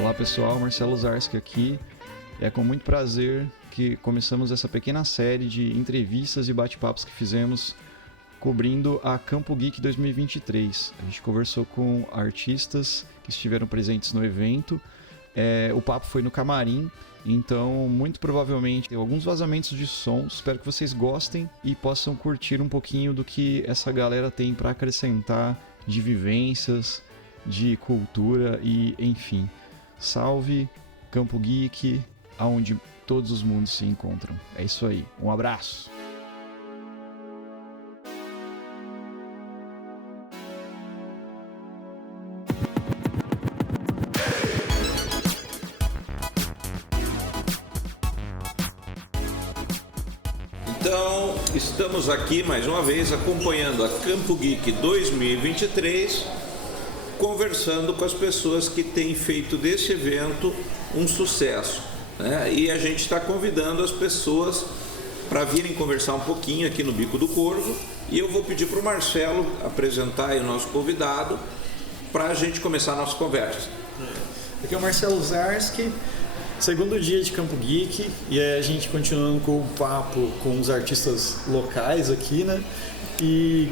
Olá pessoal, Marcelo Zarski aqui. É com muito prazer que começamos essa pequena série de entrevistas e bate-papos que fizemos cobrindo a Campo Geek 2023. A gente conversou com artistas que estiveram presentes no evento. O papo foi no camarim, então muito provavelmente tem alguns vazamentos de som. Espero que vocês gostem e possam curtir um pouquinho do que essa galera tem para acrescentar de vivências, de cultura e enfim. Salve Campo Geek, aonde todos os mundos se encontram. É isso aí, um abraço! Então, estamos aqui mais uma vez acompanhando a Campo Geek 2023, conversando com as pessoas que têm feito desse evento um sucesso, né? E a gente está convidando as pessoas para virem conversar um pouquinho aqui no Bico do Corvo, e eu vou pedir para o Marcelo apresentar aí o nosso convidado para a gente começar a nossa conversa. Aqui é o Marcelo Zarski, segundo dia de Campo Geek, e a gente continuando com o papo com os artistas locais aqui, né? E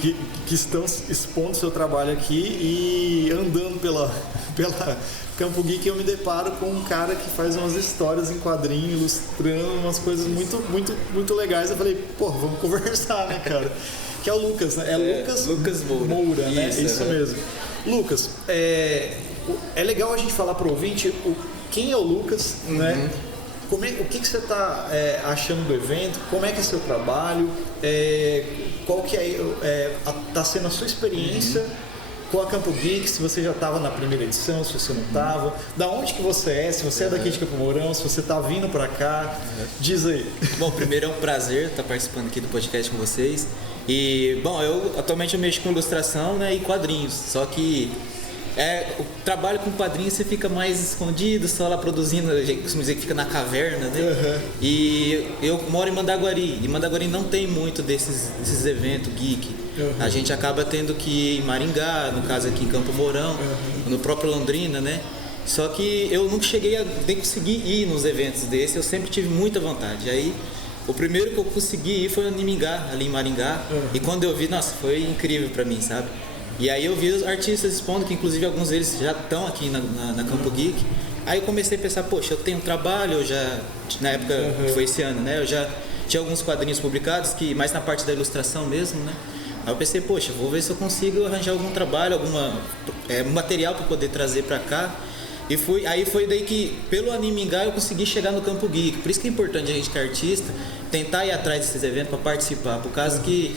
que estão expondo seu trabalho aqui, e andando pela Campo Geek eu me deparo com um cara que faz umas histórias em quadrinho, ilustrando umas coisas muito legais. Eu falei, pô, vamos conversar, né, cara? Que é o Lucas, né? Lucas Moura, né? Isso mesmo. Lucas, é legal a gente falar pro ouvinte quem é o Lucas, né? O que você está achando do evento? Como é que é seu trabalho? Qual que tá sendo a sua experiência com a Campo Geek? Se você já estava na primeira edição, se você não estava, da onde que você é? Se você é daqui de Campo Mourão, se você está vindo para cá, diz aí. Bom, primeiro é um prazer estar participando aqui do podcast com vocês. E bom, atualmente eu mexo com ilustração, né, e quadrinhos. Só que o trabalho com quadrinhos você fica mais escondido, só lá produzindo, a gente costuma dizer que fica na caverna, né? E eu moro em Mandaguari, e Mandaguari não tem muito desses eventos geek. A gente acaba tendo que ir em Maringá, no caso aqui em Campo Mourão, no próprio Londrina, né? Só que eu nunca cheguei a nem conseguir ir nos eventos desses, eu sempre tive muita vontade. Aí o primeiro que eu consegui ir foi o Nimingá, ali em Maringá, e quando eu vi, nossa, foi incrível pra mim, sabe? E aí eu vi os artistas expondo, que inclusive alguns deles já estão aqui na Campo Geek. Aí eu comecei a pensar, poxa, eu tenho um trabalho, eu já, na época que foi esse ano, né? Eu já tinha alguns quadrinhos publicados, mais na parte da ilustração mesmo, né? Aí eu pensei, poxa, vou ver se eu consigo arranjar algum trabalho, um material para poder trazer para cá. E aí foi daí que, pelo Animingá, eu consegui chegar no Campo Geek. Por isso que é importante a gente que é artista tentar ir atrás desses eventos para participar, por causa que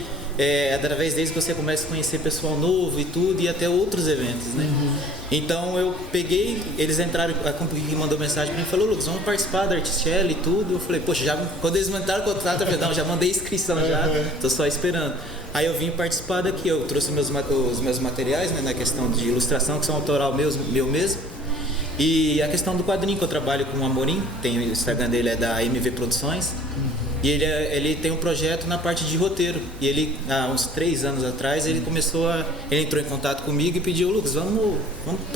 através deles você começa a conhecer pessoal novo e tudo, e até outros eventos, né? Então eu peguei, eles entraram, a Campo Geek mandou mensagem pra mim e falou, Lucas, vamos participar da Articelli e tudo. Eu falei, poxa, quando eles mandaram o contrato, eu falei, não, já mandei inscrição já, tô só esperando. Aí eu vim participar daqui, eu trouxe os meus materiais, né, na questão de ilustração, que são autoral meu mesmo. E a questão do quadrinho, que eu trabalho com o Amorim, tem o Instagram dele, é da MV Produções. E ele tem um projeto na parte de roteiro. E ele, há uns 3 anos atrás, ele entrou em contato comigo e pediu, Lucas, vamos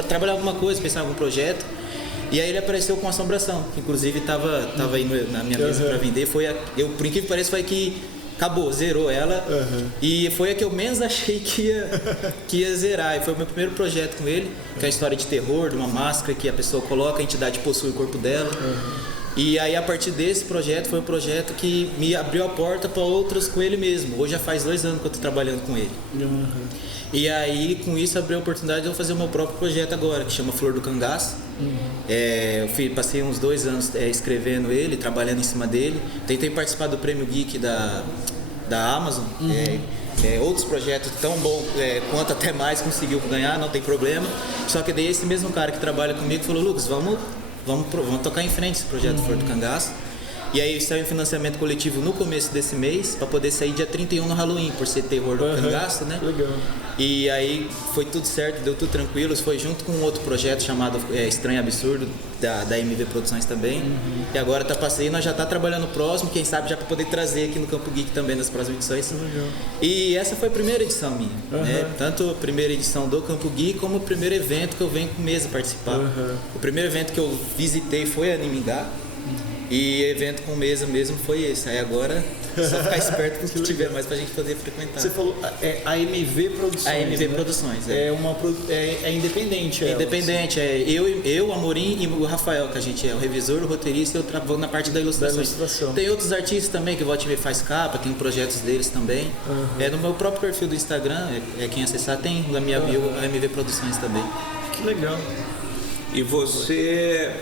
trabalhar alguma coisa, pensar em algum projeto. E aí ele apareceu com Assombração, que inclusive estava aí na minha mesa para vender. Por incrível que pareça, foi que acabou, zerou ela. E foi a que eu menos achei que ia zerar. E foi o meu primeiro projeto com ele, que é a história de terror, de uma máscara que a pessoa coloca, a entidade possui o corpo dela. E aí, a partir desse projeto, foi um projeto que me abriu a porta para outros com ele mesmo. Hoje já faz 2 anos que eu estou trabalhando com ele. E aí, com isso, abriu a oportunidade de eu fazer o meu próprio projeto agora, que chama Flor do Cangaço. Eu passei uns 2 anos escrevendo ele, trabalhando em cima dele. Tentei participar do Prêmio Geek da Amazon. Outros projetos tão bom quanto até mais conseguiu ganhar, não tem problema. Só que daí esse mesmo cara que trabalha comigo falou, Lucas, vamos tocar em frente esse projeto Flor do Cangaço. E aí saiu um financiamento coletivo no começo desse mês, para poder sair dia 31 no Halloween, por ser terror do cangaço, né? Legal. E aí foi tudo certo, deu tudo tranquilo. Foi junto com um outro projeto chamado Estranho Absurdo, da MV Produções também. E agora tá passei, nós já tá trabalhando próximo, quem sabe já para poder trazer aqui no Campo Geek também nas próximas edições. Legal. E essa foi a primeira edição minha, né? Tanto a primeira edição do Campo Geek como o primeiro evento que eu venho com mesa participar. O primeiro evento que eu visitei foi a Animingá. E evento com mesa mesmo foi esse. Aí agora só ficar esperto com o que tiver mais pra gente poder frequentar. Você falou a MV Produções. A MV né? Produções, É independente. Independente, eu, Amorim e o Rafael, que a gente é o revisor, o roteirista, e eu trabalho na parte da ilustração. Tem outros artistas também que o Volte faz capa, tem projetos deles também. No meu próprio perfil do Instagram, quem acessar, tem na minha bio a MV Produções também. Que legal. E você,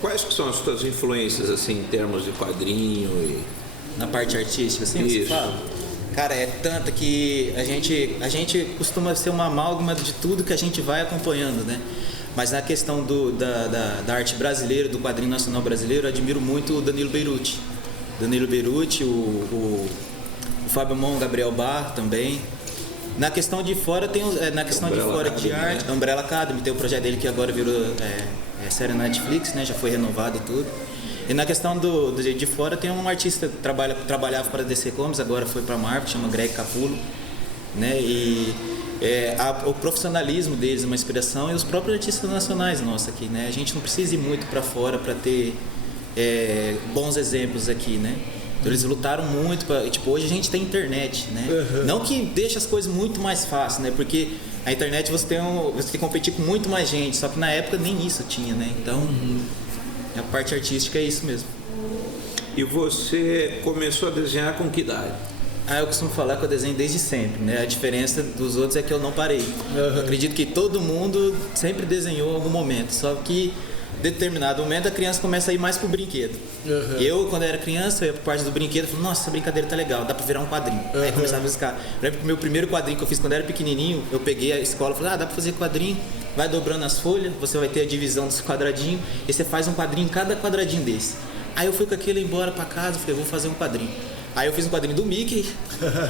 quais que são as suas influências assim em termos de quadrinho e Na parte artística, assim, Isso. você fala? Cara, é tanta que a gente costuma ser uma amálgama de tudo que a gente vai acompanhando, né? Mas na questão da arte brasileira, do quadrinho nacional brasileiro, eu admiro muito o Danilo Beruti. Danilo Beruti, o Fábio Mon, Gabriel Bar também. Na questão de fora tem na questão Umbrella de fora Academy, de arte, né? Umbrella Academy, tem o projeto dele que agora virou série na Netflix, né? Já foi renovado e tudo. E na questão de fora tem um artista que trabalhava para a DC Comics, agora foi para a Marvel, chama Greg Capullo, né? E o profissionalismo deles é uma inspiração, e os próprios artistas nacionais nossos aqui, né? A gente não precisa ir muito para fora para ter bons exemplos aqui, né? Então, eles lutaram muito tipo, hoje a gente tem internet, né? Não que deixe as coisas muito mais fáceis, né? Porque a internet você tem que competir com muito mais gente, só que na época nem isso tinha, né? Então, a parte artística é isso mesmo. E você começou a desenhar com que idade? Eu costumo falar que eu desenho desde sempre, né? A diferença dos outros é que eu não parei. Eu acredito que todo mundo sempre desenhou em algum momento, só que em determinado momento a criança começa a ir mais pro brinquedo. Eu, quando era criança, eu ia pra parte do brinquedo e falei, nossa, essa brincadeira tá legal, dá pra virar um quadrinho. Aí começava a buscar. Eu lembro que o meu primeiro quadrinho que eu fiz quando era pequenininho, eu peguei a escola e falei, dá pra fazer quadrinho, vai dobrando as folhas, você vai ter a divisão dos quadradinhos, e você faz um quadrinho em cada quadradinho desse. Aí eu fui com aquilo embora pra casa, falei, vou fazer um quadrinho. Aí eu fiz um quadrinho do Mickey,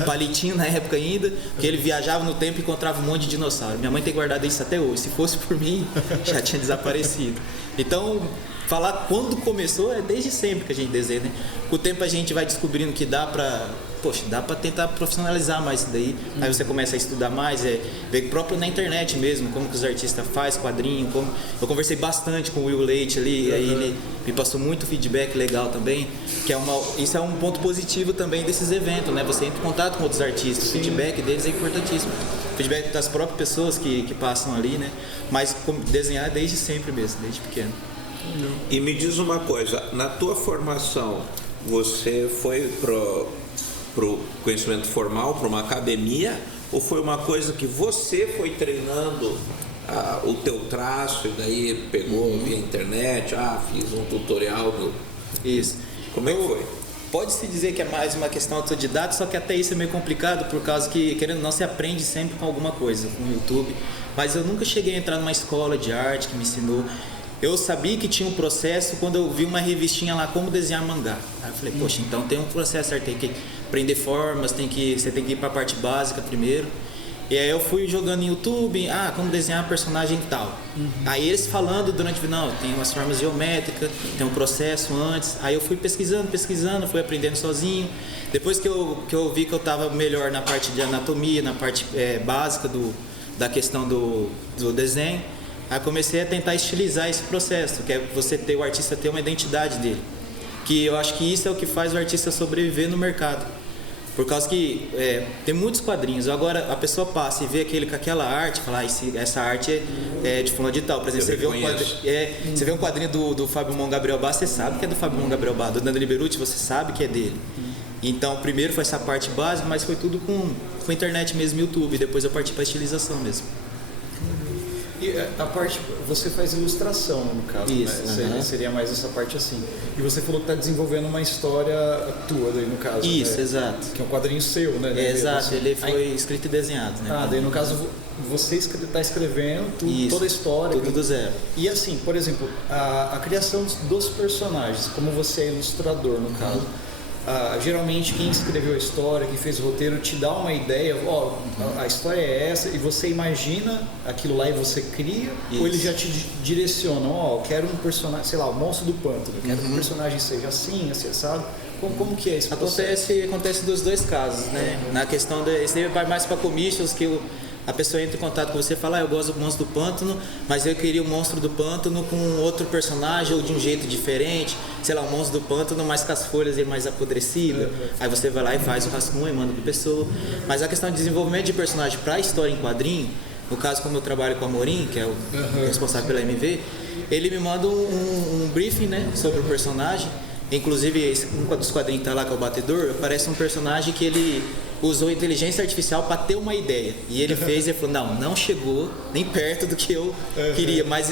palitinho na época ainda, que ele viajava no tempo e encontrava um monte de dinossauro. Minha mãe tem guardado isso até hoje. Se fosse por mim, já tinha desaparecido. Então, falar quando começou é desde sempre que a gente desenha, né? Com o tempo a gente vai descobrindo que dá pra tentar profissionalizar mais isso daí. Aí você começa a estudar mais, ver próprio na internet mesmo, como que os artistas fazem quadrinho, eu conversei bastante com o Will Leite ali, aí ele me passou muito feedback legal também, que isso é um ponto positivo também desses eventos, né? Você entra em contato com outros artistas, o feedback deles é importantíssimo. O feedback das próprias pessoas que passam ali, né? Mas desenhar desde sempre mesmo, desde pequeno. E me diz uma coisa, na tua formação, você foi pro conhecimento formal, para uma academia, ou foi uma coisa que você foi treinando o teu traço e daí pegou via internet, fiz um tutorial Isso. Como é que foi? Pode-se dizer que é mais uma questão autodidata, só que até isso é meio complicado, por causa que, querendo ou não, se aprende sempre com alguma coisa, com o YouTube. Mas eu nunca cheguei a entrar numa escola de arte que me ensinou. Eu sabia que tinha um processo quando eu vi uma revistinha lá, como desenhar mangá. Aí eu falei, poxa, então tem um processo, tem que aprender formas, você tem que ir para a parte básica primeiro. E aí eu fui jogando no YouTube, como desenhar personagem tal. Aí eles falando durante o não, tem umas formas geométricas, tem um processo antes. Aí eu fui pesquisando, fui aprendendo sozinho. Depois que eu vi que eu estava melhor na parte de anatomia, na parte básica da questão do desenho, aí comecei a tentar estilizar esse processo, que é o artista ter uma identidade dele. Que eu acho que isso é o que faz o artista sobreviver no mercado. Por causa que tem muitos quadrinhos, agora a pessoa passa e vê com aquela arte, fala, essa arte é de fulano de tal. Por exemplo, você vê um quadrinho do Fábio Mon Gabriel Bar, você sabe que é do Fábio Mon Gabriel Bar. Do Danilo Beruti, você sabe que é dele. Então, primeiro foi essa parte básica, mas foi tudo com internet mesmo, YouTube. Depois eu parti para a estilização mesmo. E a parte, você faz ilustração no caso, isso, né? Seria mais essa parte assim. E você falou que está desenvolvendo uma história tua daí no caso. Isso, né? exato. Que é um quadrinho seu, né? Exato, ele foi escrito e desenhado, né? Daí no caso você está escrevendo Isso, toda a história. tudo do zero. E assim, por exemplo, a criação dos personagens, como você é ilustrador no caso, geralmente quem escreveu a história, quem fez o roteiro, te dá uma ideia, a história é essa, e você imagina aquilo lá e você cria, ou ele já te direciona, eu quero um personagem, sei lá, o Monstro do Pântano, eu quero que o personagem seja assim, sabe? Como que é isso? Acontece dos dois casos, né? Na questão esse vai mais para commissions, que a pessoa entra em contato com você e fala, eu gosto do Monstro do Pântano, mas eu queria o Monstro do Pântano com outro personagem ou de um jeito diferente, sei lá, o Monstro do Pântano mais com as folhas mais apodrecidas. Aí você vai lá e faz o rascunho e manda para a pessoa. Mas a questão de desenvolvimento de personagem para a história em quadrinho, no caso como eu trabalho com a Amorim, que é o responsável pela MV, ele me manda um briefing, né, sobre o personagem. Inclusive, um dos quadrinhos que tá lá, que é o Batedor, aparece um personagem que ele usou inteligência artificial para ter uma ideia. E ele fez e falou, não chegou nem perto do que eu queria, mas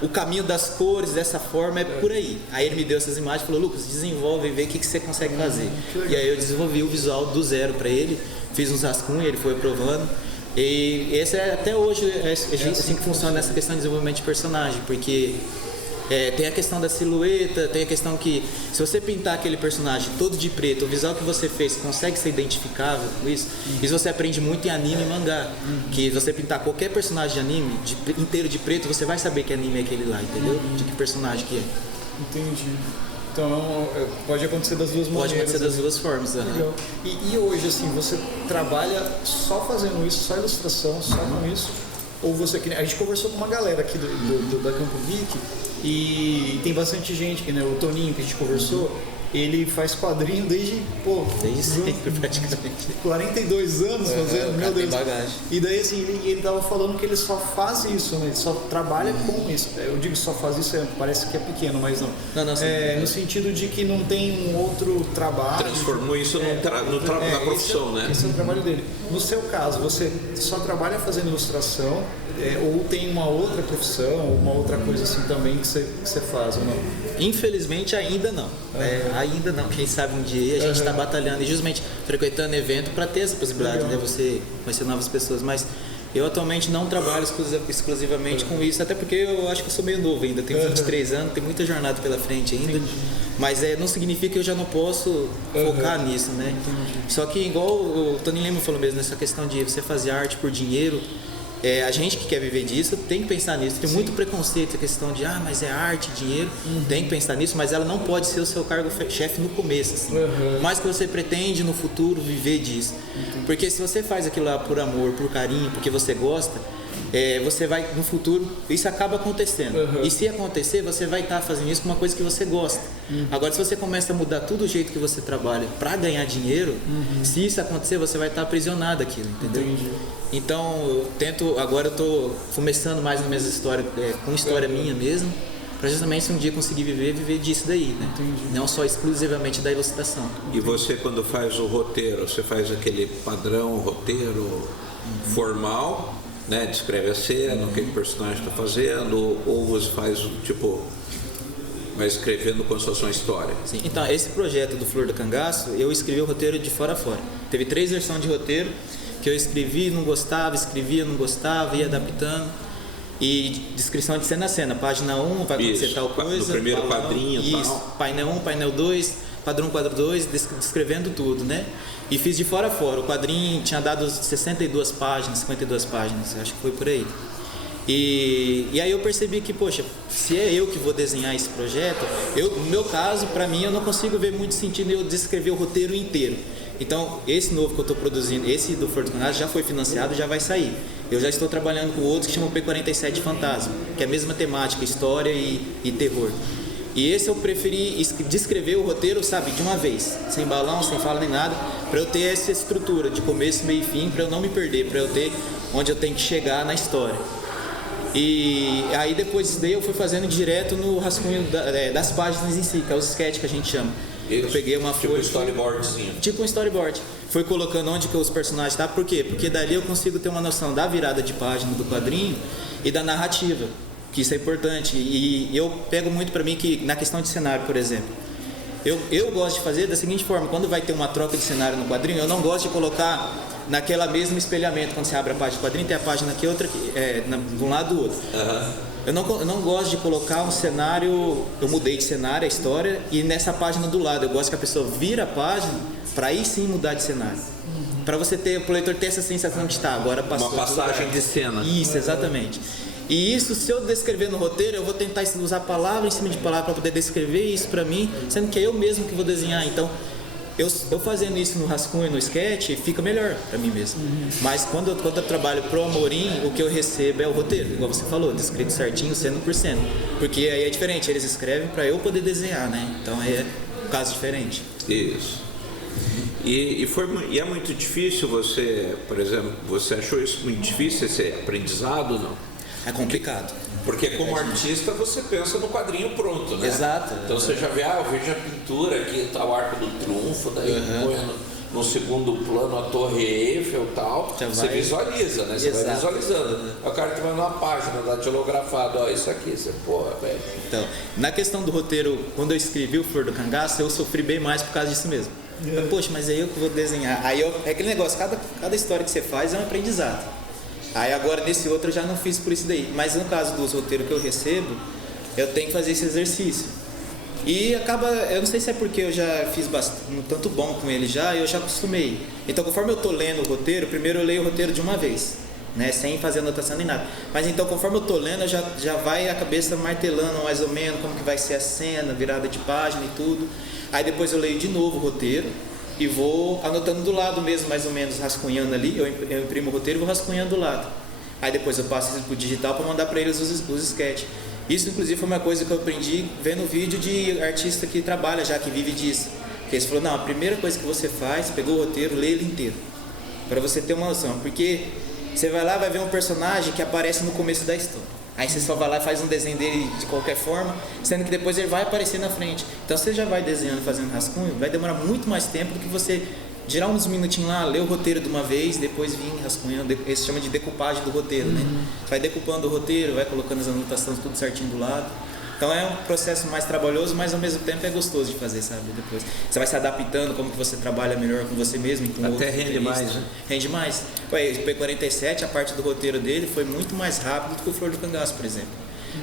o caminho das cores, dessa forma, é por aí. Aí ele me deu essas imagens e falou, Lucas, desenvolve e vê o que você consegue fazer. E aí eu desenvolvi o visual do zero para ele, fiz uns rascunhos, ele foi aprovando. E esse até hoje é assim que funciona essa questão de desenvolvimento de personagem, porque... tem a questão da silhueta, tem a questão que se você pintar aquele personagem todo de preto, o visual que você fez consegue ser identificável com isso. Isso você aprende muito em anime e mangá. Que você pintar qualquer personagem de anime inteiro de preto, você vai saber que anime é aquele lá, entendeu? De que personagem que é. Entendi. Então pode acontecer das duas maneiras. Pode acontecer das duas formas. Legal. E hoje, assim, você trabalha só fazendo isso, só ilustração, só com isso? Ou você... A gente conversou com uma galera aqui da Campo Geek e tem bastante gente, que, né, o Toninho que a gente conversou, ele faz quadrinho desde sempre, praticamente. 42 anos fazendo, meu Deus. Bagagem. E daí, assim, ele tava falando que ele só faz isso, né? Ele só trabalha com isso. Eu digo só faz isso, parece que é pequeno, mas não. No sentido de que não tem um outro trabalho. Transformou isso na profissão, né? Esse é o trabalho dele. No seu caso, você só trabalha fazendo ilustração, ou tem uma outra profissão, ou uma outra coisa assim também que você faz, ou não? Infelizmente ainda não. Ainda não. Quem sabe um dia a gente está batalhando e justamente frequentando evento para ter essa possibilidade, né? Você conhecer novas pessoas. Mas eu atualmente não trabalho exclusivamente com isso, até porque eu acho que eu sou meio novo ainda. Tenho 23 anos, tem muita jornada pela frente ainda. Entendi. Mas não significa que eu já não posso focar nisso, né? Entendi. Só que igual o Tony Lima falou mesmo, nessa questão de você fazer arte por dinheiro, a gente que quer viver disso tem que pensar nisso. Tem muito preconceito, a questão de mas é arte, dinheiro. Tem que pensar nisso, mas ela não pode ser o seu cargo-chefe no começo, assim. Mais que você pretende no futuro viver disso. Porque se você faz aquilo lá por amor, por carinho, porque você gosta, você vai no futuro, isso acaba acontecendo. E se acontecer, você vai estar fazendo isso com uma coisa que você gosta. Agora, se você começa a mudar tudo o jeito que você trabalha para ganhar dinheiro, se isso acontecer, você vai estar aprisionado aquilo, entendeu? Entendi. Então, agora eu estou começando mais nas minhas histórias, com história minha mesmo, para justamente se um dia conseguir viver disso daí, né? Entendi. Não só exclusivamente da ilustração. E você, quando faz o roteiro, você faz aquele padrão roteiro formal, né? Descreve a cena, o que o personagem está fazendo, ou você faz vai escrevendo com a sua história? Sim. Então, esse projeto do Flor do Cangaço, eu escrevi o roteiro de fora a fora. Teve 3 versões de roteiro que eu escrevi, não gostava, escrevia, não gostava, ia adaptando. E descrição de cena a cena, página 1, vai acontecer tal coisa. No primeiro quadrinho, isso, tal. Painel 1, painel 2, quadro 1, quadro 2, descrevendo tudo, né? E fiz de fora a fora. O quadrinho tinha dado 62 páginas, 52 páginas, acho que foi por aí. E aí eu percebi que, poxa, se é eu que vou desenhar esse projeto, no meu caso, para mim, eu não consigo ver muito sentido em eu descrever o roteiro inteiro. Então, esse novo que eu estou produzindo, esse do Flor do Cangaço, já foi financiado, já vai sair. Eu já estou trabalhando com outros que chamam P47 Fantasma, que é a mesma temática, história e terror. E esse eu preferi descrever o roteiro, sabe, de uma vez, sem balão, sem fala nem nada, para eu ter essa estrutura de começo, meio e fim, para eu não me perder, para eu ter onde eu tenho que chegar na história. E aí depois disso daí eu fui fazendo direto no rascunho das páginas em si, que é os sketch que a gente chama. Eu peguei uma folha. Tipo um storyboardzinho. Tipo um storyboard. Foi colocando onde que os personagens estavam. Por quê? Porque dali eu consigo ter uma noção da virada de página do quadrinho e da narrativa. Que isso é importante. E eu pego muito pra mim que na questão de cenário, por exemplo. Eu gosto de fazer da seguinte forma: quando vai ter uma troca de cenário no quadrinho, eu não gosto de colocar naquela mesma espelhamento, quando você abre a página do quadrinho, tem a página aqui, outra aqui, de um lado do outro. Eu não gosto de colocar um cenário, eu mudei de cenário, a história, e nessa página do lado, eu gosto que a pessoa vira a página para aí sim mudar de cenário. Para você ter, pro leitor ter essa sensação de estar agora passou. Uma passagem de cena. Isso, exatamente. E isso, se eu descrever no roteiro, eu vou tentar usar palavra em cima de palavra para poder descrever isso para mim, sendo que é eu mesmo que vou desenhar. Então, eu fazendo isso no rascunho, no sketch, fica melhor para mim mesmo. Mas quando eu trabalho pro Amorim, o que eu recebo é o roteiro, igual você falou, descrito certinho, cena por cena. Porque aí é diferente, eles escrevem para eu poder desenhar, né? Então aí é um caso diferente. Isso. E é muito difícil você, por exemplo, você achou isso muito difícil, esse aprendizado, não? É complicado. Porque como artista você pensa no quadrinho pronto, né? Exato. Então você já vê, eu vejo a pintura aqui, tá o Arco do Triunfo, daí põe no segundo plano a Torre Eiffel e tal, você visualiza, né? Você vai visualizando. O cara que vai numa página, dá tilografado, ó, isso aqui, você, porra, velho. Então, na questão do roteiro, quando eu escrevi o Flor do Cangaço, eu sofri bem mais por causa disso mesmo. Poxa, mas é eu que vou desenhar. Aí é aquele negócio, cada história que você faz é um aprendizado. Aí agora nesse outro eu já não fiz por isso daí. Mas no caso dos roteiros que eu recebo, eu tenho que fazer esse exercício. E acaba, eu não sei se é porque eu já fiz um tanto bom com ele já, eu já acostumei. Então conforme eu tô lendo o roteiro, primeiro eu leio o roteiro de uma vez, né, sem fazer anotação nem nada. Mas então conforme eu tô lendo, já vai a cabeça martelando mais ou menos como que vai ser a cena, virada de página e tudo. Aí depois eu leio de novo o roteiro e vou anotando do lado mesmo, mais ou menos, rascunhando ali. Eu imprimo o roteiro e vou rascunhando do lado. Aí depois eu passo isso pro digital para mandar para eles os sketches. Isso, inclusive, foi uma coisa que eu aprendi vendo vídeo de artista que trabalha já, que vive disso. Que eles falaram, não, a primeira coisa que você faz, pegou o roteiro, lê ele inteiro. Para você ter uma noção. Porque você vai lá, vai ver um personagem que aparece no começo da história. Aí você só vai lá e faz um desenho dele de qualquer forma, sendo que depois ele vai aparecer na frente. Então você já vai desenhando, fazendo rascunho, vai demorar muito mais tempo do que você girar uns minutinhos lá, ler o roteiro de uma vez, depois vir rascunhando. Esse chama de decupagem do roteiro, né? Você vai decupando o roteiro, vai colocando as anotações tudo certinho do lado. Então é um processo mais trabalhoso, mas ao mesmo tempo é gostoso de fazer, sabe? Depois você vai se adaptando, como que você trabalha melhor com você mesmo e com até rende mais, né? Rende mais. O P47, a parte do roteiro dele foi muito mais rápido do que o Flor do Cangaço, por exemplo.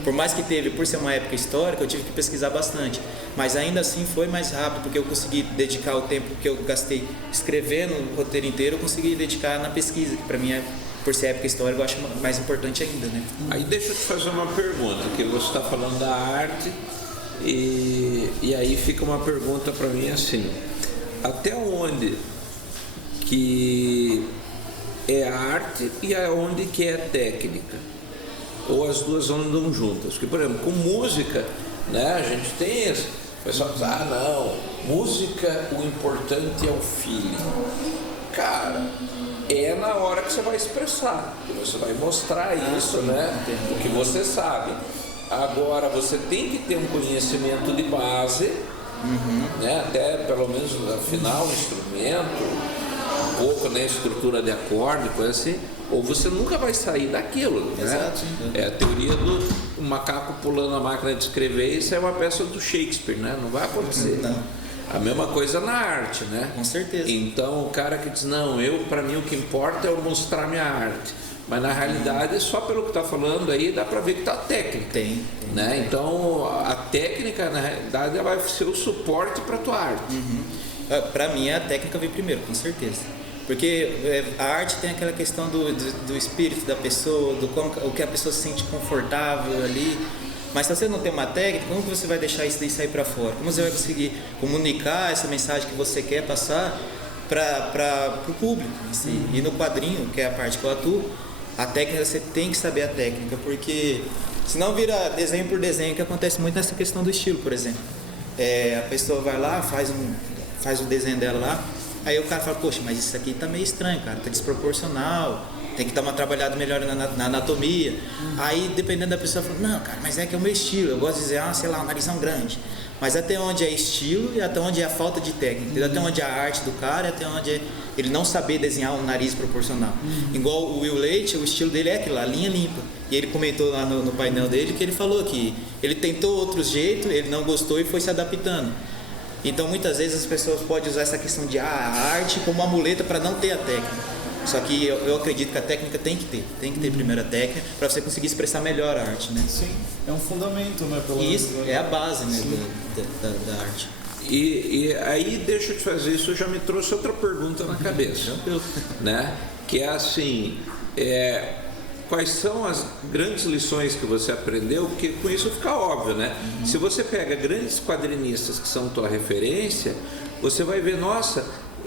Por mais que por ser uma época histórica, eu tive que pesquisar bastante. Mas ainda assim foi mais rápido, porque eu consegui dedicar o tempo que eu gastei escrevendo o roteiro inteiro, eu consegui dedicar na pesquisa, que para mim por ser época histórica, eu acho mais importante ainda, né? Aí deixa eu te fazer uma pergunta, que você está falando da arte e aí fica uma pergunta para mim assim, até onde que é arte e aonde que é técnica? Ou as duas andam juntas? Porque, por exemplo, com música, né, a gente tem isso, o pessoal diz, não, música, o importante é o feeling. Cara, é na hora que você vai expressar, que você vai mostrar isso, né? O que você sabe. Agora, você tem que ter um conhecimento de base, né? Até pelo menos afinar o instrumento, um pouco, né? Estrutura de acorde, coisa assim. Ou você nunca vai sair daquilo, né? Exato. É a teoria do macaco pulando a máquina de escrever, isso é uma peça do Shakespeare, né? Não vai acontecer. Não. A mesma coisa na arte, né? Com certeza. Então o cara que diz, não, para mim o que importa é eu mostrar minha arte. Mas na realidade, só pelo que está falando aí, dá para ver que está a técnica. Tem. Né? Então a técnica, na realidade, vai ser o suporte para a tua arte. Para mim, a técnica vem primeiro, com certeza. Porque a arte tem aquela questão do espírito da pessoa, o que a pessoa se sente confortável ali. Mas se você não tem uma técnica, como que você vai deixar isso daí sair para fora? Como você vai conseguir comunicar essa mensagem que você quer passar para o público em si? E no quadrinho, que é a parte que eu atuo, a técnica, você tem que saber a técnica, porque senão vira desenho por desenho, que acontece muito nessa questão do estilo, por exemplo. A pessoa vai lá, faz o desenho dela lá, aí o cara fala, poxa, mas isso aqui tá meio estranho, cara, tá desproporcional, tem que dar uma trabalhada melhor na anatomia. Aí, dependendo da pessoa, fala, não, cara, mas é que é o meu estilo, eu gosto de dizer, sei lá, um narizão grande. Mas até onde é estilo e até onde é a falta de técnica, até onde é a arte do cara e até onde é ele não saber desenhar um nariz proporcional. Igual o Will Leite, o estilo dele é aquilo, a linha limpa. E ele comentou lá no painel dele que ele falou que ele tentou outros jeitos, ele não gostou e foi se adaptando. Então muitas vezes as pessoas podem usar essa questão de a arte como uma muleta para não ter a técnica. Só que eu acredito que a técnica tem que ter primeiro a técnica para você conseguir expressar melhor a arte, né? Sim, é um fundamento, né? Isso é a base, né, da arte. E aí, deixa eu te fazer isso, já me trouxe outra pergunta na cabeça, né? Que é assim, quais são as grandes lições que você aprendeu? Porque com isso fica óbvio, né? Se você pega grandes quadrinistas que são tua referência, você vai ver, nossa,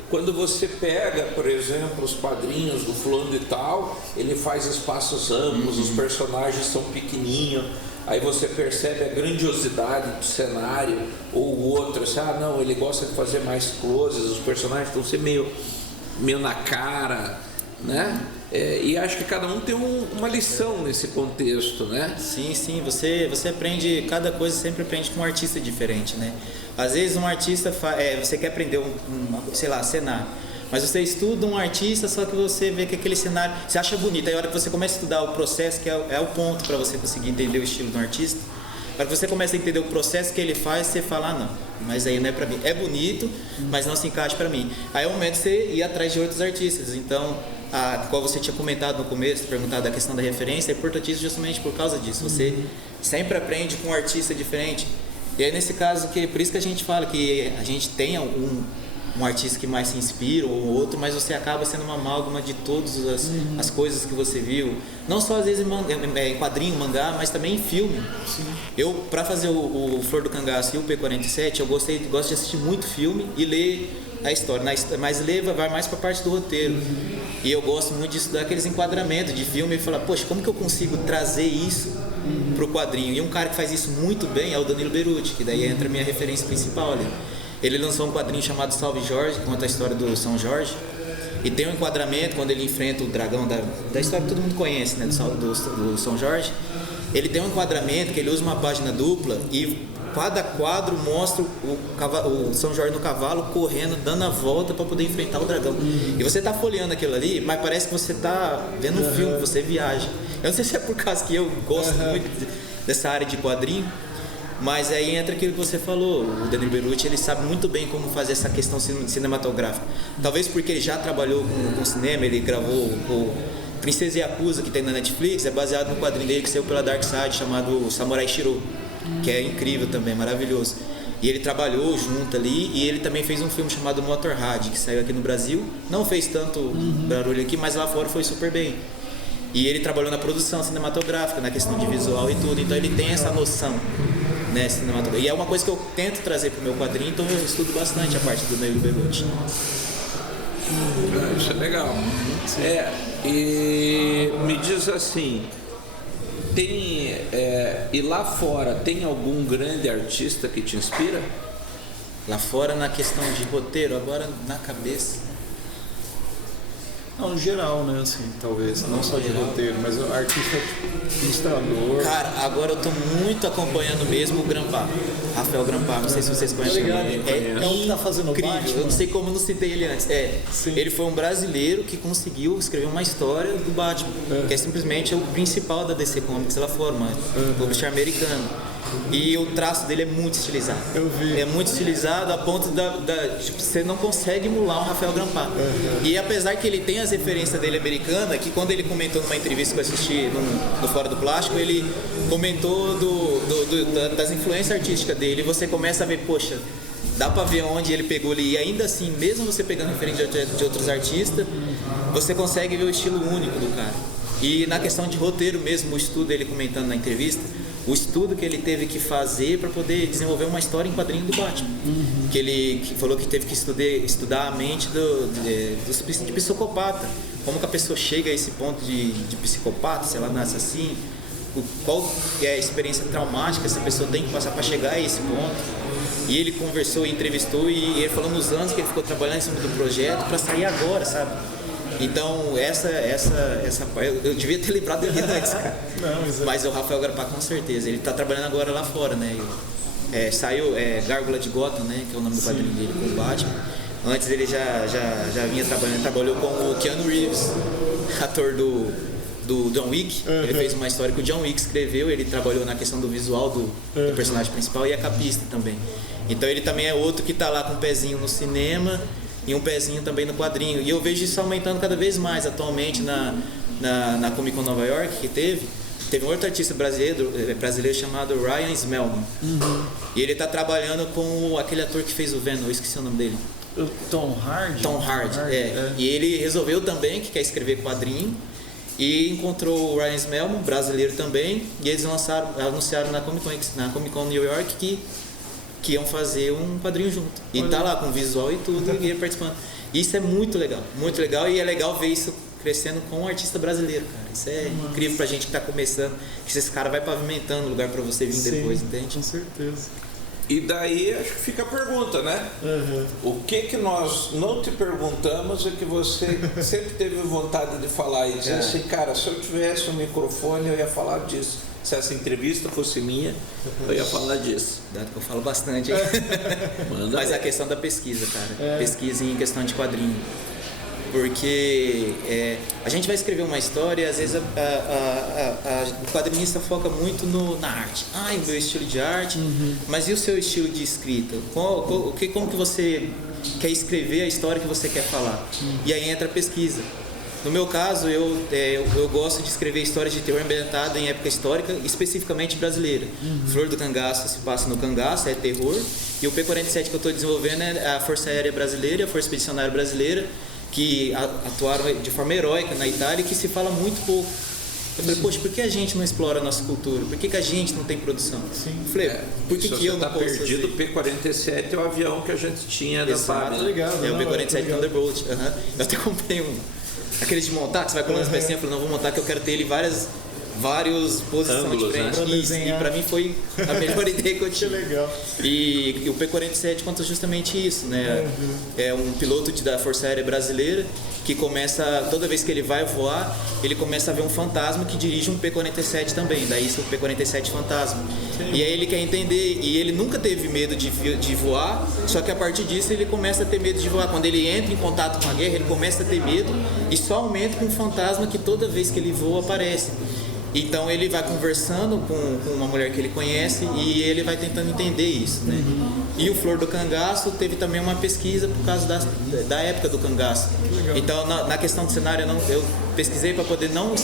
quando você pega, por exemplo, os quadrinhos do fulano de tal, ele faz espaços amplos, os personagens são pequenininhos, aí você percebe a grandiosidade do cenário, ou o outro, assim, não, ele gosta de fazer mais closes, os personagens estão sempre meio na cara, né? E acho que cada um tem uma lição nesse contexto, né? Sim, você aprende, cada coisa sempre aprende com um artista diferente, né? Às vezes um artista, você quer aprender sei lá, cenário, mas você estuda um artista, só que você vê que aquele cenário, você acha bonito, aí a hora que você começa a estudar o processo, que é o ponto para você conseguir entender o estilo do artista, para que você comece a entender o processo que ele faz, você fala, não, mas aí não é para mim, é bonito, mas não se encaixa para mim. Aí é o momento de você ir atrás de outros artistas, então, qual você tinha comentado no começo, perguntado a questão da referência, é importantíssimo justamente por causa disso, você sempre aprende com um artista diferente. E aí nesse caso, por isso que a gente fala que a gente tem um artista que mais se inspira ou outro, mas você acaba sendo uma amálgama de todas as coisas que você viu, não só às vezes em quadrinho, mangá, mas também em filme. Eu, para fazer o Flor do Cangaço e o P-47, eu gosto de assistir muito filme e ler a história, mas vai mais para a parte do roteiro. E eu gosto muito de estudar aqueles enquadramentos de filme e falar, poxa, como que eu consigo trazer isso para o quadrinho? E um cara que faz isso muito bem é o Danilo Beruti, que daí entra a minha referência principal ali. Ele lançou um quadrinho chamado Salve Jorge, que conta a história do São Jorge. E tem um enquadramento quando ele enfrenta o dragão da história que todo mundo conhece, né, do São Jorge. Ele tem um enquadramento que ele usa uma página dupla e cada quadro mostra o São Jorge no cavalo correndo, dando a volta para poder enfrentar o dragão. E você tá folheando aquilo ali, mas parece que você tá vendo um filme, você viaja. Eu não sei se é por causa que eu gosto muito dessa área de quadrinho, mas aí entra aquilo que você falou. O Danilo Beruti, ele sabe muito bem como fazer essa questão cinematográfica. Talvez porque ele já trabalhou com cinema, ele gravou o Princesa Yakuza, que tem na Netflix, é baseado no quadrinho dele que saiu pela Dark Side, chamado Samurai Shiro, que é incrível também, maravilhoso. E ele trabalhou junto ali, e ele também fez um filme chamado Motorrad, que saiu aqui no Brasil. Não fez tanto barulho aqui, mas lá fora foi super bem. E ele trabalhou na produção cinematográfica, na questão de visual e tudo, então ele tem essa noção, né, cinematográfica. E é uma coisa que eu tento trazer para o meu quadrinho, então eu estudo bastante a parte do Danilo Beruti. Isso é legal. E me diz assim, e lá fora tem algum grande artista que te inspira? Lá fora na questão de roteiro, agora na cabeça. Não, no geral, né, assim, talvez, não só de roteiro, mas o artista ilustrador. Cara, agora eu tô muito acompanhando mesmo o Grampar, Rafael Grampar, não sei se vocês conhecem ele. É um que tá fazendo incrível, Batman. eu não sei como não citei ele antes. Ele foi um brasileiro que conseguiu escrever uma história do Batman, que é simplesmente o principal da DC Comics lá fora, mano, publisher americano. E o traço dele é muito estilizado. Eu vi. É muito estilizado a ponto tipo, você não consegue emular um Rafael Grampar. E apesar que ele tem as referências dele americana, que quando ele comentou numa entrevista que eu assisti no Fora do Plástico, ele comentou das influências artísticas dele. E você começa a ver, poxa, dá pra ver onde ele pegou ali. E ainda assim, mesmo você pegando referência de outros artistas, você consegue ver o estilo único do cara. E na questão de roteiro mesmo, o estudo, ele comentando na entrevista, o estudo que ele teve que fazer para poder desenvolver uma história em quadrinho do Batman. Que ele falou que teve que estudar a mente de psicopata. Como que a pessoa chega a esse ponto de psicopata, se ela nasce assim, qual é a experiência traumática que essa pessoa tem que passar para chegar a esse ponto. E ele conversou e entrevistou e ele falou nos anos que ele ficou trabalhando em cima do projeto para sair agora, sabe? Então, eu devia ter lembrado dele antes, cara. Mas o Rafael Grampar, com certeza, ele tá trabalhando agora lá fora, né? Saiu Gárgula de Gotham, né? Que é o nome do quadrinho dele, com o Batman. Antes ele já vinha trabalhando, trabalhou com o Keanu Reeves, ator do John Wick. Ele fez uma história que o John Wick escreveu, ele trabalhou na questão do visual do personagem principal e a capista também. Então ele também é outro que tá lá com o pezinho no cinema e um pezinho também no quadrinho. E eu vejo isso aumentando cada vez mais atualmente na Comic Con Nova York, que teve um outro artista brasileiro chamado Ryan Smellman. E ele está trabalhando com aquele ator que fez o Venom, eu esqueci o nome dele. Tom Hardy? Tom Hardy, E ele resolveu também que quer escrever quadrinho e encontrou o Ryan Smellman, brasileiro também, e eles anunciaram na Comic Con New York que iam fazer um quadrinho junto. E tá lá com visual e tudo, e ele participando. Isso é muito legal, e é legal ver isso crescendo com um artista brasileiro, cara. Isso é incrível pra gente que tá começando, que esse cara vai pavimentando o lugar pra você vir depois, entende? Com certeza. E daí acho que fica a pergunta, né? O que nós não te perguntamos é que você sempre teve vontade de falar e dizer assim, cara, se eu tivesse um microfone eu ia falar disso. Se essa entrevista fosse minha, eu ia falar disso. Dado que eu falo bastante, mas a questão da pesquisa, cara. Pesquisa em questão de quadrinho. Porque a gente vai escrever uma história e às vezes o quadrinista foca muito na arte. O meu estilo de arte, mas e o seu estilo de escrita? Como que você quer escrever a história que você quer falar? E aí entra a pesquisa. No meu caso, eu gosto de escrever histórias de terror ambientada em época histórica, especificamente brasileira. Flor do Cangaço se passa no Cangaço, é terror. E o P-47 que eu estou desenvolvendo é a Força Aérea Brasileira, a Força Expedicionária Brasileira, que atuaram de forma heróica na Itália e que se fala muito pouco. Eu falei, poxa, por que a gente não explora a nossa cultura? Por que a gente não tem produção? Eu falei, por que eu não posso perdido, o P-47 é o avião que a gente tinha da FAB. É o P-47 Thunderbolt. Eu até comprei aquele de montar, que você vai colando as pecinhas, eu falei, não, vou montar que eu quero ter ele várias posições ângulos, diferentes. Né? E pra mim foi a melhor ideia que eu tive. Que legal. E o P-47 conta justamente isso, né? É um piloto da Força Aérea Brasileira que começa, toda vez que ele vai voar, ele começa a ver um fantasma que dirige um P-47 também, daí isso é o P-47 fantasma. E aí ele quer entender, e ele nunca teve medo de voar, só que a partir disso ele começa a ter medo de voar. Quando ele entra em contato com a guerra, ele começa a ter medo e só aumenta com um fantasma que toda vez que ele voa aparece. Então ele vai conversando com uma mulher que ele conhece e ele vai tentando entender isso, né? E o Flor do Cangaço teve também uma pesquisa por causa da época do cangaço. Então na questão do cenário eu pesquisei para poder não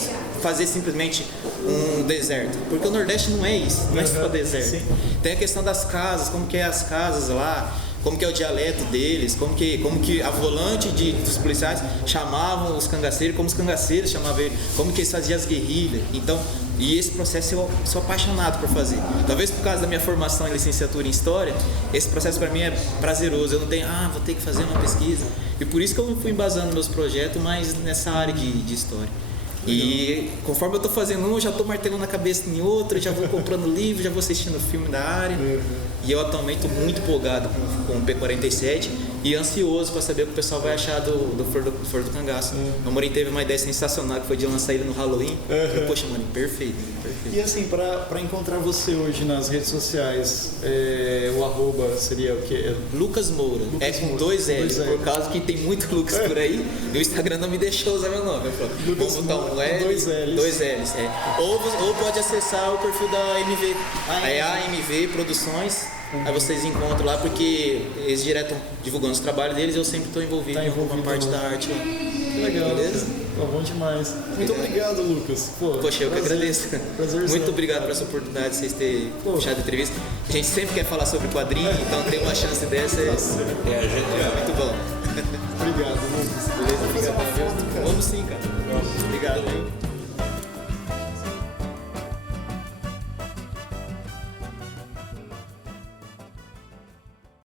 fazer simplesmente um deserto, porque o Nordeste não é isso, não é só deserto. Sim. Tem a questão das casas, como que é as casas lá, como que é o dialeto deles, como que a volante dos policiais chamavam os cangaceiros, como os cangaceiros chamavam eles, como que eles faziam as guerrilhas. Então, e esse processo eu sou apaixonado por fazer. Talvez por causa da minha formação em licenciatura em História, esse processo para mim é prazeroso. Eu não tenho, vou ter que fazer uma pesquisa. E por isso que eu fui embasando meus projetos mais nessa área de História. E conforme eu estou fazendo eu já estou martelando a cabeça em outro, já vou comprando livro, já vou assistindo filme da área. E eu atualmente estou muito empolgado com o P-47 e ansioso para saber o que o pessoal vai achar do Flor do Cangaço. O Amorim teve uma ideia sensacional que foi de lançar ele no Halloween. Poxa, mano, perfeito. E assim, para encontrar você hoje nas redes sociais, o arroba seria o quê? Lucas Moura. É com 2 L, por causa que tem muito Lucas por aí. E o Instagram não me deixou usar meu nome. Vamos botar um L, 2 L's. Ou pode acessar o perfil da AMV. É AMV Produções. Aí vocês encontram lá, porque eles direto divulgando os trabalhos deles, eu sempre estou envolvido em alguma parte da arte lá. Que legal, beleza? Tá bom demais. Muito obrigado, Lucas. Poxa, eu que agradeço. Muito obrigado por essa oportunidade de vocês terem puxado a entrevista. A gente sempre quer falar sobre quadrinho, então ter uma chance dessa é muito bom. Obrigado, Lucas. Beleza? Obrigado. Vamos sim, cara. Obrigado.